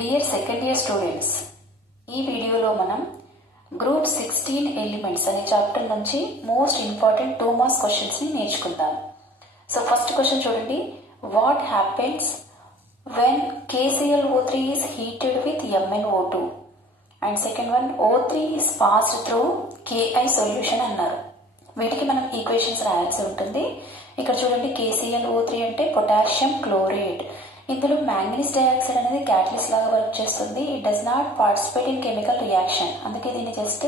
Dear second year students, ఈ వీడియోలో మనం గ్రూప్ 16 ఎలిమెంట్స్ అనే చాప్టర్ నుంచి మోస్ట్ ఇంపార్టెంట్ 2 మార్క్స్ క్వశ్చన్స్ ని నేర్చుకుందాం. సో ఫస్ట్ క్వశ్చన్ చూడండి. What happens when KClO3 is heated with MnO2 and second one O3 is passed through Ki solution అన్నారు. వీటికి మనం ఈక్వేషన్స్ రాయాల్సి ఉంటుంది. ఇక్కడ చూడండి, KClO3 అంటే పొటాషియం క్లోరైడ్. ఇందులో మ్యాంగనీస్ డయాక్సైడ్ అనేది క్యాటలిస్ట్ లాగా వర్క్ చేస్తుంది. It does not participate in chemical reaction. అందుకే దీన్ని జస్ట్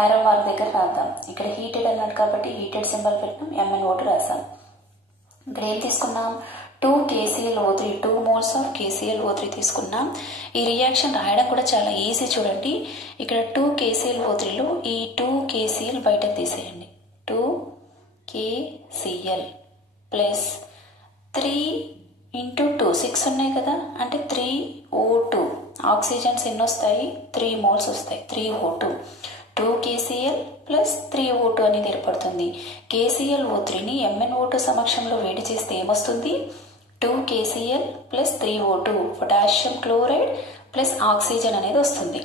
ఆరో మార్క్ దగ్గర రాద్దాం. ఇక్కడ హీటెడ్ అన్నాడు కాబట్టి హీటెడ్ సింబల్ పెట్టినాం, MnO2 రాసాం. ఇక్కడ ఏం తీసుకున్నాం? 2 KClO3, 2 moles ఆఫ్ KClO3 తీసుకున్నాం. ఈ రియాక్షన్ రాయడం కూడా చాలా ఈజీ. చూడండి, ఇక్కడ 2 KClO3లో ఈ 2 KCl బయటకు తీసేయండి. 2 KCl ప్లస్ 3 ఇంటూ 2 6 ఉన్నాయి కదా, అంటే 3O2. ఆక్సిజన్స్ ఎన్ని వస్తాయి? 3 moles వస్తాయి. 3O2 2 KCl ప్లస్ 3O2 అనేది ఏర్పడుతుంది. KClO3ని MnO2 సమక్షంలో వేడి చేస్తే ఏమొస్తుంది? 2 KCl plus 3O2 potassium chloride plus oxygen అనేది వస్తుంది.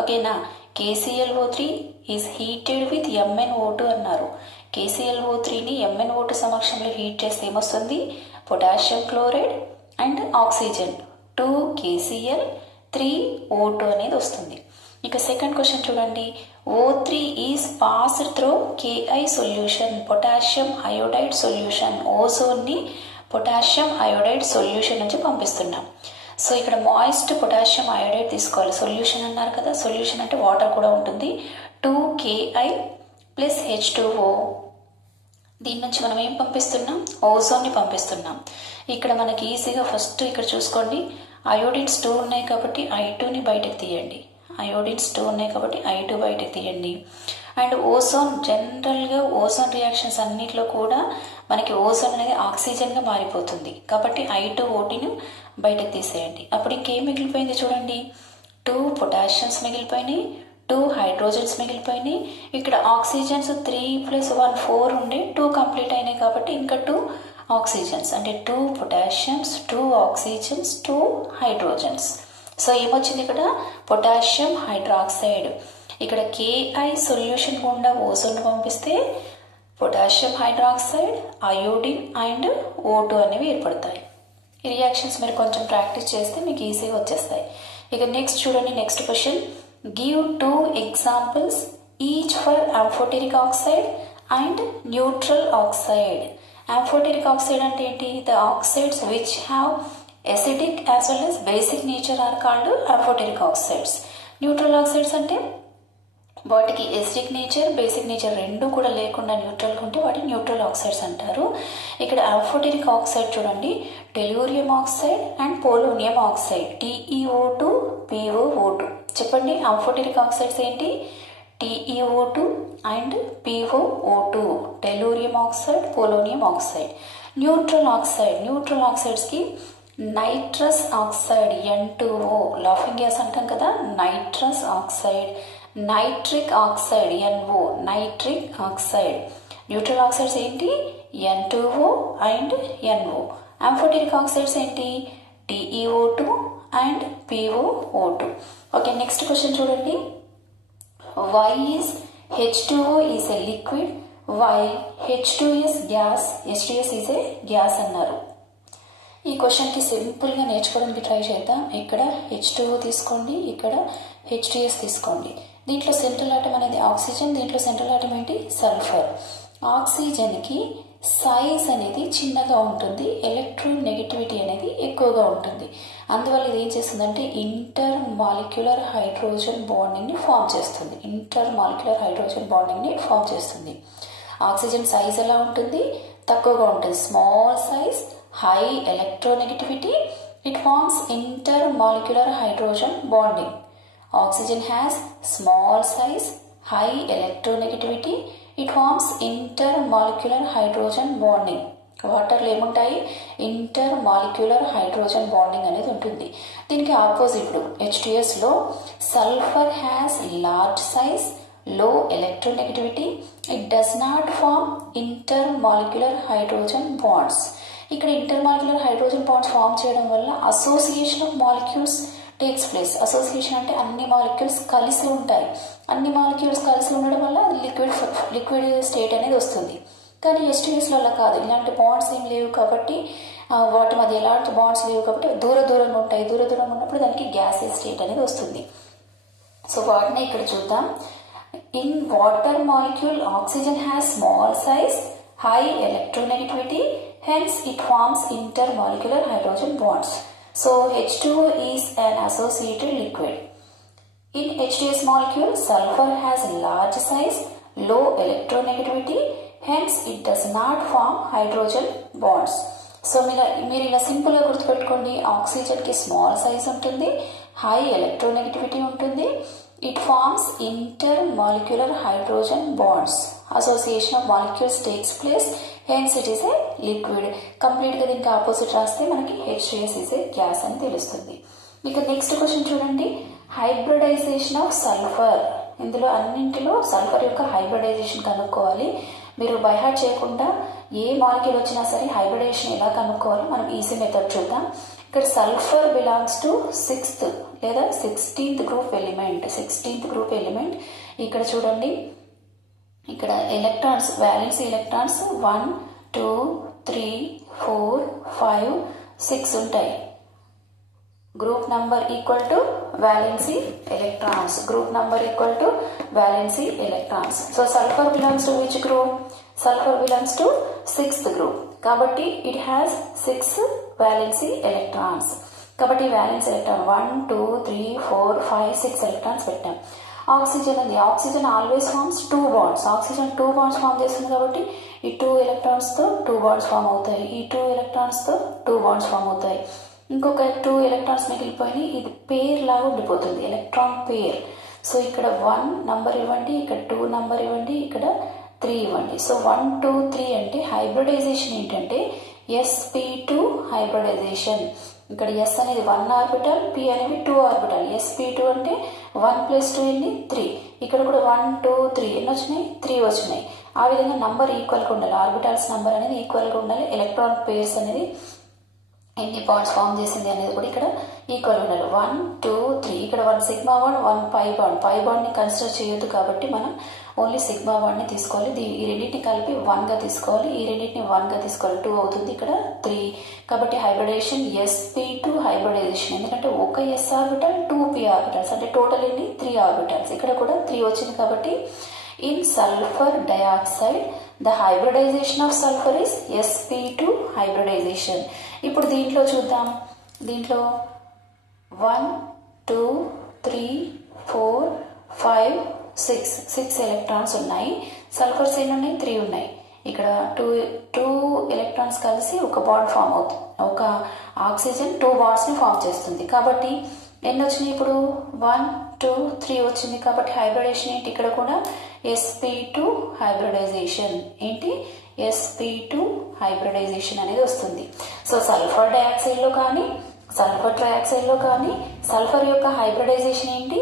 ఓకేనా? KClO3 is heated with MnO2 అన్నారు. KClO3ని MnO2 సమక్షంలో హీట్ చేస్తే ఏమొస్తుంది? Potassium chloride and oxygen 2 KCl 3O2 అనేది వస్తుంది. ఇక సెకండ్ క్వశ్చన్ చూడండి. O3 is passed through Ki solution, potassium iodide solution. ఓజోన్ని పొటాషియం అయోడైడ్ సొల్యూషన్ నుంచి పంపిస్తున్నాం. సో ఇక్కడ మాయిస్ట్ పొటాషియం అయోడైడ్ తీసుకోవాలి. సొల్యూషన్ అన్నారు కదా, సొల్యూషన్ అంటే వాటర్ కూడా ఉంటుంది. 2 Ki ప్లస్ H2O. దీని నుంచి మనం ఏం పంపిస్తున్నాం? ఓజోన్ని పంపిస్తున్నాం. ఇక్కడ మనకి ఈజీగా ఫస్ట్ ఇక్కడ చూసుకోండి, అయోడిన్స్ 2 ఉన్నాయి కాబట్టి I2ని బయటకు తీయండి. అయోడిన్స్ 2 ఉన్నాయి కాబట్టి I2 బయటకు తీయండి. అండ్ ఓజోన్, జనరల్గా ఓజోన్ రియాక్షన్స్ అన్నిట్లో కూడా మనకి ఓజోన్ అనేది ఆక్సిజన్గా మారిపోతుంది కాబట్టి I2OTని బయటకు తీసేయండి. అప్పుడు ఇంకేం మిగిలిపోయింది చూడండి, 2 పొటాషియమ్స్ మిగిలిపోయినాయి, 2 హైడ్రోజన్స్ మిగిలిపోయినాయి. ఇక్కడ ఆక్సిజన్స్ 3 + 1 4 ఉండే 2 కంప్లీట్ అయినాయి కాబట్టి ఇంకా 2 ఆక్సిజన్స్, అంటే 2 పొటాషియమ్స్ 2 ఆక్సిజన్స్ 2 హైడ్రోజన్స్. సో ఏమొచ్చింది ఇక్కడ? Potassium hydroxide. ఇక్కడ Ki సొల్యూషన్ గుండా ఓజోన్ పంపిస్తే potassium hydroxide, iodine and O2 అనేవి ఏర్పడతాయి. ఈ రియాక్షన్స్ మీరు కొంచెం ప్రాక్టీస్ చేస్తే మీకు ఈజీగా వచ్చేస్తాయి. ఇక నెక్స్ట్ చూడండి, next question. Give 2 examples each for amphoteric oxide and neutral oxide. Amphoteric oxide అంటే ఏంటి? The oxides which have acidic as well as basic nature are called amphoteric oxides. Neutral oxides అంటే వాటికి ఎసిడిక్ నేచర్, బేసిక్ నేచర్ రెండు కూడా లేకుండా న్యూట్రల్గా ఉంటే వాటిని న్యూట్రల్ ఆక్సైడ్స్ అంటారు. ఇక్కడ ఆంఫోటెరిక్ ఆక్సైడ్ చూడండి, tellurium oxide and polonium oxide, TeO2 POO2. చెప్పండి, ఆంఫోటెరిక్ ఆక్సైడ్స్ ఏంటి? TeO2 and POO2, tellurium oxide, polonium oxide. Neutral oxide, neutral ఆక్సైడ్స్కి nitrous oxide N2O, laughing gas అంటాం కదా, nitrous oxide, nitric oxide NO, nitric oxide. Neutral oxides ఏంటి? N2O and NO. Amphoteric oxides ఏంటి? TeO2 and POO2. Okay, next question చూడండి. Why is H2O is a liquid while H2S gas, H2S is a gas అన్నారు. ఈ క్వశ్చన్కి సింపుల్గా నేర్చుకోవడానికి try చేద్దాం. ఇక్కడ H2O తీసుకోండి, ఇక్కడ H2S తీసుకోండి. దీంట్లో సెంట్రల్ ఆటం అనేది ఆక్సిజన్, దీంట్లో సెంట్రల్ ఆటం ఏంటి? సల్ఫర్. ఆక్సిజన్కి సైజ్ అనేది చిన్నగా ఉంటుంది, ఎలక్ట్రాన్ నెగటివిటీ అనేది ఎక్కువగా ఉంటుంది. అందువల్ల ఇది ఏం చేస్తుందంటే ఇంటర్ మాలిక్యులర్ హైడ్రోజన్ బాండింగ్ని ఫామ్ చేస్తుంది. ఇంటర్ మాలిక్యులర్ హైడ్రోజన్ బాండింగ్ని ఫామ్ చేస్తుంది. ఆక్సిజన్ సైజ్ ఎలా ఉంటుంది? తక్కువగా ఉంటుంది, small size, high electronegativity. It forms intermolecular hydrogen bonding. Oxygen has small size, high electronegativity. It forms intermolecular hydrogen bonding. వాటర్లో ఏముంటాయి? ఇంటర్మాలిక్యులర్ హైడ్రోజన్ బాండింగ్ అనేది ఉంటుంది. దీనికి ఆపోజిట్ ఇప్పుడు H2Sలో సల్ఫర్ హ్యాస్ లార్జ్ సైజ్, లో electronegativity. It does not form intermolecular hydrogen bonds. ఇక్కడ intermolecular hydrogen bonds form చేయడం వల్ల association of molecules takes place. Association అంటే అన్ని మాలిక్యూల్స్ కలిసి ఉంటాయి. అన్ని మాలిక్యూల్స్ కలిసి ఉండడం వల్ల లిక్విడ్ స్టేట్ అనేది వస్తుంది. కానీ H2Sలో అలా కాదు, ఇలాంటి బాండ్స్ ఏం లేవు కాబట్టి, వాటి మధ్య ఎలాంటి బాండ్స్ లేవు కాబట్టి దూరంగా ఉంటాయి. దూరంగా ఉన్నప్పుడు దానికి గ్యాసియస్ స్టేట్ అనేది వస్తుంది. సో వాటిని ఇక్కడ చూద్దాం. In water molecule oxygen has small size, high electronegativity, hence it forms intermolecular hydrogen bonds. So H2O is an associated liquid. In H2S molecule, sulfur has large size, low electronegativity, hence it does not form hydrogen bonds. So మీరు ఇలా సింపుల్గా గుర్తుపెట్టుకోండి. ఆక్సిజన్కి small size ఉంటుంది, high electronegativity ఉంటుంది. It forms intermolecular hydrogen bonds. Association of molecules takes place, hence it is a liquid. కంప్లీట్గా దీనికి opposite రాస్తే మనకి H2S ఈజ్ ఏ గ్యాస్ అని తెలుస్తుంది. ఇక నెక్స్ట్ క్వశ్చన్ చూడండి. Hybridisation of sulphur. ఇందులో అన్నింటిలో సల్ఫర్ యొక్క హైబ్రిడైజేషన్ కనుక్కోవాలి. మీరు బైహార్ట్ చేయకుండా ఏ మాలిక్యూల్ వచ్చినా సరే హైబ్రిడైజేషన్ ఎలా కనుక్కోవాలో మనం ఈజీ మెథడ్ చూద్దాం. ఇక్కడ సల్ఫర్ బిలాంగ్స్ టు 6th లేదా 16th group element. 16th group element. ఇక్కడ చూడండి, ఇక్కడ ఎలక్ట్రాన్స్, వ్యాలెన్సీ ఎలక్ట్రాన్స్ 1 2 3 4 5 6 ఉంటాయి. Group number equal to valency electrons. Group number equal to valency electrons. So sulphur belongs to which group? Sulphur belongs to 6th group. కాబట్టి it has 6 valency electrons. కాబట్టి valence electron 1 2 3 4 5 6 electrons పెట్టాం. Oxygen ఉంది. Oxygen always forms 2 bonds. Oxygen 2 bonds form చేస్తుంది కాబట్టి ఈ 2 ఎలక్ట్రాన్స్తో 2 bonds form అవుతాయి. ఈ 2 ఎలక్ట్రాన్స్తో 2 bonds form అవుతాయి. ఇంకొక 2 ఎలక్ట్రాన్స్ మిగిలిపోయి ఇది పేర్ లాగా ఉండిపోతుంది, ఎలక్ట్రాన్ పేర్. సో ఇక్కడ 1 నంబర్ ఇవ్వండి, ఇక్కడ 2 నంబర్ ఇవ్వండి, ఇక్కడ 3 ఇవ్వండి. సో 1 2 3 అంటే హైబ్రిడైజేషన్ ఏంటంటే sp2 హైబ్రిడైజేషన్. ఇక్కడ S అనేది 1 ఆర్బిటల్, P అనేది 2 ఆర్బిటల్. sp2 అంటే 1 + 2 ఎన్ని 3. ఇక్కడ కూడా 1 2 3 ఎన్ని వచ్చినాయి? 3 వచ్చినాయి. ఆ విధంగా నంబర్ ఈక్వల్గా ఉండాలి, ఆర్బిటల్స్ నంబర్ అనేది ఈక్వల్గా ఉండాలి. ఎలక్ట్రాన్ పేర్స్ అనేది ఎన్ని బాండ్స్ ఫామ్ చేసింది అనేది కూడా ఇక్కడ ఈక్వల్ ఉండాలి. 1 2 3. ఇక్కడ 1 సిగ్మా బాండ్, 1 పై బాండ్. పై బాండ్ని కన్సిడర్ చేయొద్దు కాబట్టి మనం ఓన్లీ సిగ్మా బాండ్ని తీసుకోవాలి. ఈ రెండింటిని కలిపి 1గా తీసుకోవాలి, ఈ రెండింటిని 1గా తీసుకోవాలి. 2 అవుతుంది, ఇక్కడ 3. కాబట్టి హైబ్రిడేషన్ sp2 హైబ్రిడైజేషన్. ఎందుకంటే ఒక s ఆర్బిటల్ 2 p ఆర్బిటల్స్, అంటే టోటల్ ఎన్ని 3 ఆర్బిటల్స్. ఇక్కడ కూడా 3 వచ్చింది కాబట్టి in sulphur dioxide the hybridisation of sulphur is sp2 hybridisation. ఇప్పుడు దీంట్లో చూద్దాం. దీంట్లో 1 2 3 4 5 6 ఎలక్ట్రాన్స్ ఉన్నాయి. సల్ఫర్స్ ఎన్ని ఉన్నాయి? 3 ఉన్నాయి. ఇక్కడ 2 ఎలక్ట్రాన్స్ కలిసి ఒక బాండ్ ఫామ్ అవుతుంది. ఒక ఆక్సిజన్ 2 బాండ్స్ని ఫామ్ చేస్తుంది. కాబట్టి ఎన్ని వచ్చినాయి? ఇప్పుడు 1 2 3 వచ్చింది. కాబట్టి హైబ్రిడేషన్ ఏంటి? ఇక్కడ కూడా sp2 హైబ్రిడైజేషన్. ఏంటి? sp2 హైబ్రిడైజేషన్ అనేది వస్తుంది. సో సల్ఫర్ డయాక్సైడ్లో కానీ సల్ఫర్ ట్రయాక్సైడ్లో కానీ సల్ఫర్ యొక్క హైబ్రిడైజేషన్ ఏంటి?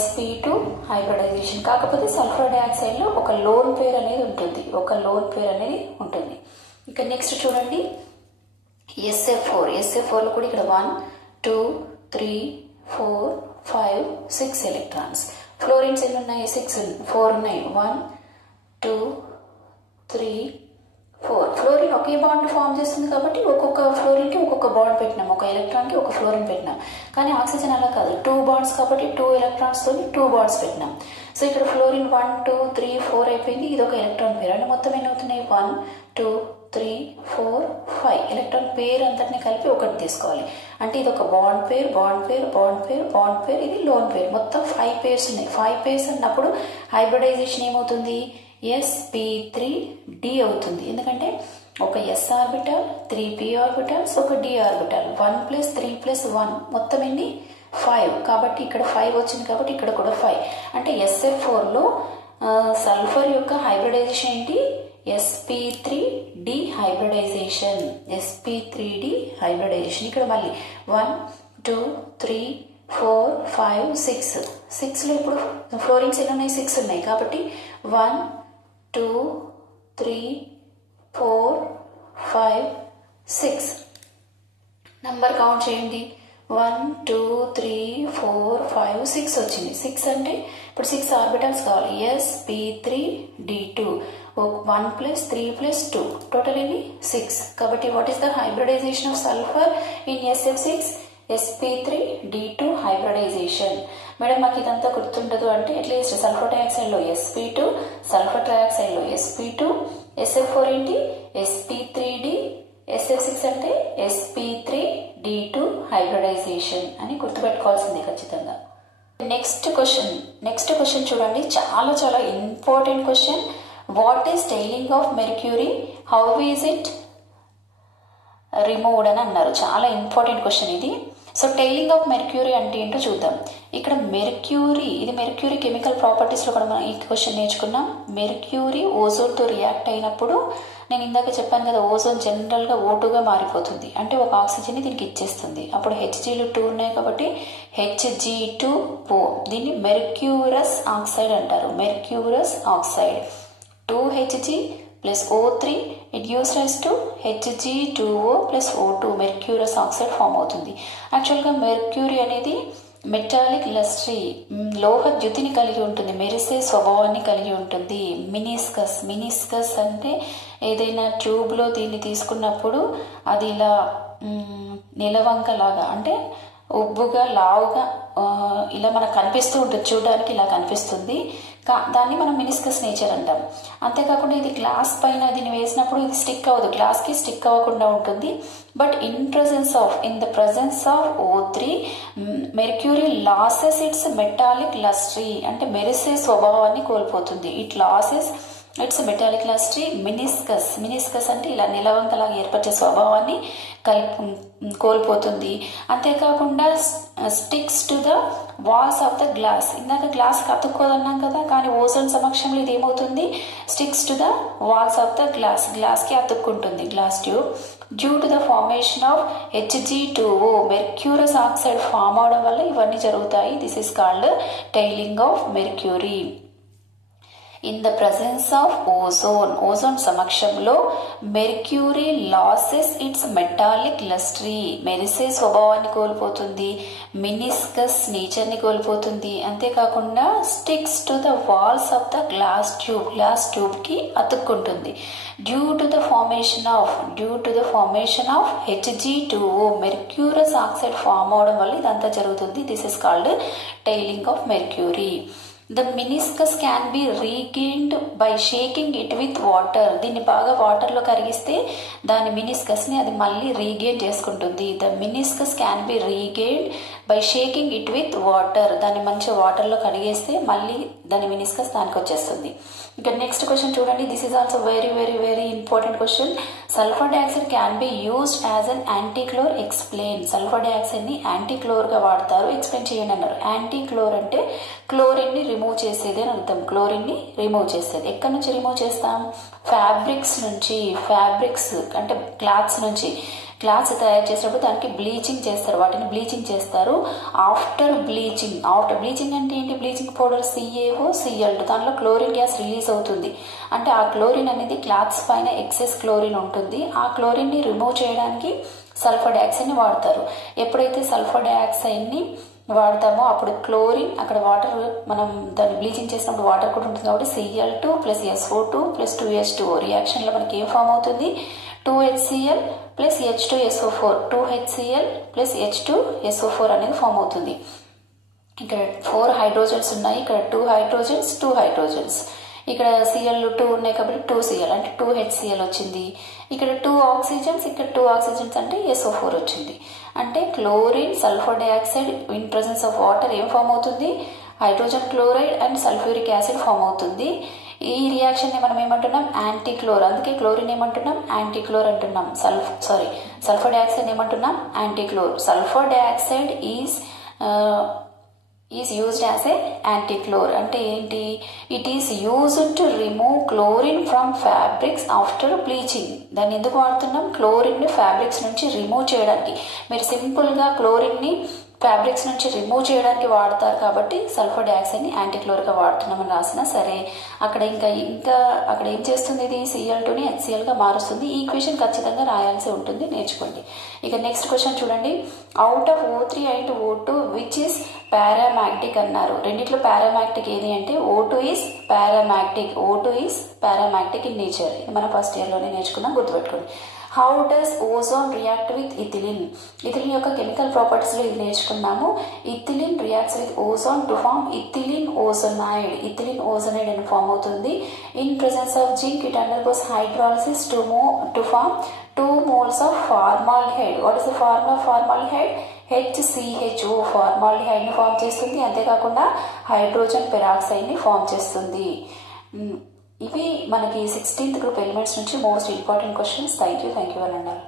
sp2 hybridisation. కాకపోతే సల్ఫర్ డయాక్సైడ్లో ఒక లోన్ పేర్ అనేది ఉంటుంది, ఒక లోన్ పేర్ అనేది ఉంటుంది. ఇక నెక్స్ట్ చూడండి SF4. SF4లో కూడా ఇక్కడ 1 2 3 4 5 6 ఎలక్ట్రాన్స్. ఫ్లోరిన్స్ ఎన్ని ఉన్నాయి? 4 ఉన్నాయి. 1 2 3 4. ఫ్లోరిన్ ఒకే బాండ్ ఫామ్ చేస్తుంది కాబట్టి ఒక్కొక్క ఫ్లోరిన్కి ఒక్కొక్క బాండ్ పెట్టినాం, ఒక ఎలక్ట్రాన్కి ఒక ఫ్లోరిన్ పెట్టినాం. కానీ ఆక్సిజన్ అలా కాదు, 2 బాండ్స్ కాబట్టి 2 ఎలక్ట్రాన్స్తో 2 బాండ్స్ పెట్టినాం. సో ఇక్కడ ఫ్లోరిన్ 1 2 3 4 అయిపోయింది. ఇది ఒక ఎలక్ట్రాన్ పేర్. అంటే మొత్తం ఎన్ని అవుతున్నాయి? 1 2 3 4 5 ఎలక్ట్రాన్ పేర్ అంతటిని కలిపి ఒకటి తీసుకోవాలి. అంటే ఇది ఒక bond pair, bond pair, bond pair, bond pair, ఇది లోన్ పేర్. మొత్తం 5 పేర్స్ ఉన్నాయి. 5 పేర్స్ అన్నప్పుడు హైబ్రిడైజేషన్ ఏమవుతుంది? sp3d అవుతుంది. ఎందుకంటే ఒక s ఆర్బిటల్, 3p ఆర్బిటల్స్, ఒక d ఆర్బిటల్. 1 + 3 + 1 మొత్తం ఎన్ని? 5. కాబట్టి ఇక్కడ 5 వచ్చింది కాబట్టి ఇక్కడ కూడా 5. అంటే SF4లో సల్ఫర్ యొక్క హైబ్రిడైజేషన్ ఏంటి? sp3d hybridisation. sp3d hybridisation. ఇక్కడ మళ్ళీ 1 2 3 4 5 6. 6లో ఇప్పుడు ఫ్లోరిన్స్ ఎన్ని ఉన్నాయి? 6 ఉన్నాయి. కాబట్టి 1 2 3 4 5 6. నంబర్ కౌంట్ చేయండి. 1 2 3 4 5 6 వచ్చింది. 6 అంటే ఇప్పుడు 6 ఆర్బిటల్స్ కావాలి. sp3d2 1 + 3 + 2 టోటల్ ఇది 6. కాబట్టి what is the hybridisation of sulphur in SF6? sp3d2 hybridisation. Madam మాకు ఇదంతా గుర్తుండదు అంటే అట్లీస్ట్ సల్ఫర్ డైఆక్సైడ్ లో sp2, సల్ఫర్ ట్రైఆక్సైడ్ లో sp2, SF4 ఏంటి sp3d, SF6 అంటే sp3d2 హైబ్రిడైజేషన్ అని గుర్తుపెట్టుకోవాల్సిందే ఖచ్చితంగా. నెక్స్ట్ క్వశ్చన్ చూడండి, చాలా చాలా important question. What is tiling of mercury, how is it removed అని అన్నారు. చాలా ఇంపార్టెంట్ క్వశ్చన్ ఇది. సో టైలింగ్ ఆఫ్ మెర్క్యూరీ అంటే ఏంటో చూద్దాం. ఇక్కడ మెర్క్యూరీ కెమికల్ ప్రాపర్టీస్లో కూడా మనం ఈ క్వశ్చన్ నేర్చుకున్నాం. మెర్క్యూరీ ఓజోన్తో రియాక్ట్ అయినప్పుడు నేను ఇందాక చెప్పాను కదా, ఓజోన్ జనరల్గా O2గా మారిపోతుంది. అంటే ఒక ఆక్సిజన్ని దీనికి ఇచ్చేస్తుంది. అప్పుడు Hgలు 2 ఉన్నాయి కాబట్టి Hg2O. దీన్ని మెర్క్యూరస్ ఆక్సైడ్ అంటారు. మెర్క్యూరస్ oxide 2Hg plus O3 it gives rise to Hg2O plus O2 mercurous oxide form అవుతుంది. యాక్చువల్గా మెర్క్యూరీ అనేది మెటాలిక్ లస్ట్రీ లోహ ద్యుతిని కలిగి ఉంటుంది, మెరిసే స్వభావాన్ని కలిగి ఉంటుంది. మినిస్కస్ అంటే ఏదైనా ట్యూబ్లో దీన్ని తీసుకున్నప్పుడు అది ఇలా నిలవంకలాగా అంటే ఉబ్బుగా లావుగా ఇలా మనకు కనిపిస్తూ ఉంటుంది, చూడడానికి ఇలా కనిపిస్తుంది. దాన్ని మనం మినిస్కస్ నేచర్ అంటాం. అంతేకాకుండా ఇది గ్లాస్ పైన దీన్ని వేసినప్పుడు ఇది స్టిక్ అవ్వదు, గ్లాస్కి స్టిక్ అవ్వకుండా ఉంటుంది. But in the presence of O3 mercury loses its metallic lustre అంటే మెరిసే స్వభావాన్ని కోల్పోతుంది. It loses its metallic lustre. Meniscus అంటే ఇలా నిలవంకలాగా ఏర్పరిచే స్వభావాన్ని కోల్పోతుంది. అంతేకాకుండా sticks to the walls of the glass. ఇందాక గ్లాస్కి అతుక్కోదన్నాం కదా, కానీ ఓజోన్ సమక్షంలో ఇది ఏమవుతుంది, sticks to the walls of the గ్లాస్కి అతుక్కుంటుంది glass tube. Due to the formation of Hg2O mercurous oxide form అవడం వల్ల ఇవన్నీ జరుగుతాయి. This is called tailing of mercury. In the presence of ozone సమక్షంలో mercury loses its metallic lustre మెరిసే స్వభావాన్ని కోల్పోతుంది, మినిస్కస్ నేచర్ని కోల్పోతుంది. అంతేకాకుండా sticks to the walls of the glass ట్యూబ్కి అతుక్కుంటుంది. Due to the formation of Hg2O mercurous oxide form అవడం వల్ల ఇదంతా జరుగుతుంది. This is called tailing of mercury. The meniscus can be regained by shaking it with water. దీన్ని బాగా వాటర్లో కరిగిస్తే దాని మినిస్కస్ని అది మళ్ళీ రీగెయిన్ చేసుకుంటుంది. The meniscus can be regained by shaking it with water. దాన్ని మంచిగా వాటర్లో కడిగేస్తే మళ్ళీ దాని మినిస్కస్ దానికి వచ్చేస్తుంది. ఇక నెక్స్ట్ క్వశ్చన్ చూడండి. This is also very very very important question. Sulphur dioxide can be used as an antichlor. Explain. Sulphur డైఆక్సైడ్ని యాంటీక్లోర్గా వాడతారు, ఎక్స్ప్లెయిన్ చేయండి అన్నారు. యాంటీక్లోర్ అంటే క్లోరిన్ని రిమూవ్ చేసేది అని అర్థం. క్లోరిన్ని రిమూవ్ చేసేది. ఎక్కడి నుంచి రిమూవ్ చేస్తాం? ఫ్యాబ్రిక్స్ అంటే క్లాత్స్ నుంచి. క్లాత్స్ తయారు చేసినప్పుడు దానికి బ్లీచింగ్ చేస్తారు, వాటిని బ్లీచింగ్ చేస్తారు. ఆఫ్టర్ బ్లీచింగ్ అంటే ఏంటి? బ్లీచింగ్ పౌడర్ CaO, దానిలో క్లోరిన్ గ్యాస్ రిలీజ్ అవుతుంది. అంటే ఆ క్లోరిన్ అనేది క్లాత్స్ పైన ఎక్సెస్ క్లోరిన్ ఉంటుంది. ఆ క్లోరిన్ని రిమూవ్ చేయడానికి సల్ఫర్ డైఆక్సైడ్ని వాడతారు. ఎప్పుడైతే సల్ఫర్ డైఆక్సైడ్ని వాడతామో అప్పుడు క్లోరిన్ అక్కడ వాటర్ మనం దాన్ని బ్లీచింగ్ చేసినప్పుడు వాటర్ కూడా ఉంటుంది కాబట్టి Cl2 + SO2 + 2H2O రియాక్షన్లో మనకి ఏం ఫామ్ అవుతుంది? 2HCl + H2SO4 2HCl + H2SO4 అనేది ఫామ్ అవుతుంది. ఇక్కడ 4 హైడ్రోజన్స్ ఉన్నాయి, ఇక్కడ 2 హైడ్రోజన్స్ ఇక్కడ Cl2 ఉన్నాయి కాబట్టి 2Cl అంటే 2HCl వచ్చింది. ఇక్కడ 2 ఆక్సిజన్స్, ఇక్కడ 2 ఆక్సిజన్స్ అంటే SO4 వచ్చింది. అంటే chlorine sulphur dioxide in presence of water ఏం ఫామ్ అవుతుంది? Hydrogen chloride and sulphuric acid form అవుతుంది. ఈ రియాక్షన్ని మనం ఏమంటున్నాం? యాంటీక్లోర్. అందుకే క్లోరిన్ ఏమంటున్నాం? యాంటీక్లోర్ అంటున్నాం. సల్ఫర్ డైఆక్సైడ్ ఏమంటున్నాం? Antichlor. Sulphur dioxide is used as a antichlor. అంటే ఏంటి? It is used to remove chlorine from fabrics after bleaching. దాన్ని ఎందుకు వాడుతున్నాం? క్లోరిన్ని ఫ్యాబ్రిక్స్ నుంచి రిమూవ్ చేయడానికి. మీరు సింపుల్గా క్లోరిన్ని ఫ్యాబ్రిక్స్ నుంచి రిమూవ్ చేయడానికి వాడతారు కాబట్టి సల్ఫర్ డయాక్సైడ్ని యాంటీక్లోర్గా వాడుతున్నామని రాసినా సరే, అక్కడ అక్కడ ఏం చేస్తుంది, ఇది Cl2ని HClగా మారుస్తుంది. ఈ ఈక్వేషన్ ఖచ్చితంగా రాయాల్సి ఉంటుంది, నేర్చుకోండి. ఇక నెక్స్ట్ క్వశ్చన్ చూడండి. Out of O3 and O2 which is paramagnetic అన్నారు. రెండిట్లో పారామాగ్నెటిక్ ఏది అంటే O2 is paramagnetic in nature. ఇది మనం ఫస్ట్ ఇయర్లోనే నేర్చుకున్నాం, గుర్తుపెట్టుకోండి. How does ozone react with ethylene. Ethylene యొక్క కెమికల్ ప్రాపర్టీస్లో ఇది నేర్చుకున్నాము. Ethylene reacts with ozone to form ethylene ozonide అని ఫామ్ అవుతుంది. In presence of zinc it undergoes hydrolysis to form 2 moles of formaldehyde. What is the formula of formaldehyde? HCHO formaldehyde ని form చేస్తుంది. అంతేకాకుండా hydrogen peroxide ని form చేస్తుంది. ఇవి మనకి 16th group elements నుంచి most important questions. Thank you అని అన్నారు.